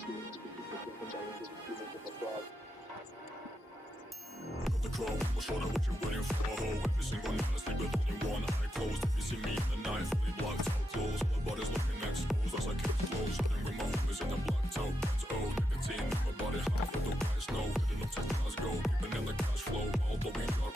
Got the crow on my shoulder, what you waiting for? Every single night I sleep with only one eye closed. If you see me in the night, fully blocked out clothes. All the body's looking exposed as I kept close. Running with my homies in the blacked out pants. Oh, nicotine in my body, half of the white snow. Heading up to Glasgow, keeping in the cash flow. Although we are